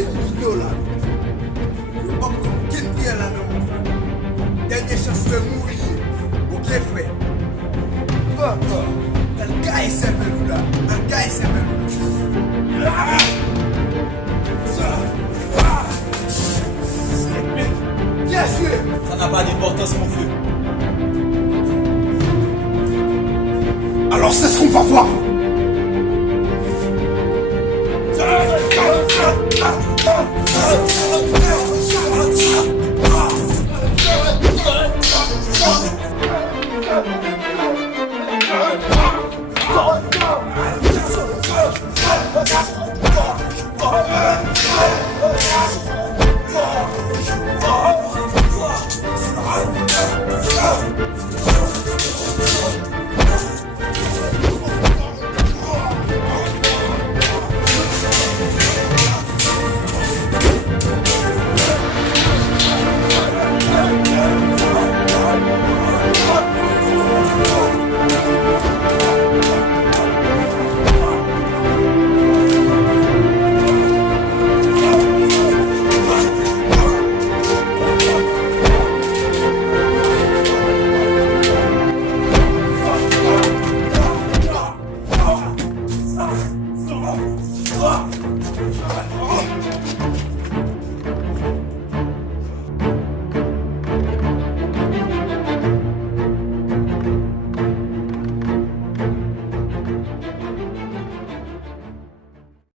les liquidos là. Le homme comme Kendi là, mon frère. Dernière chance de mourir. Ok, frère. Va encore. Dans le gars, il s'appelle là. Dans le gars, il s'appelle là. Bien sûr. Ça n'a pas d'importance, mon vieux. Alors c'est ce qu'on va voir. Ah,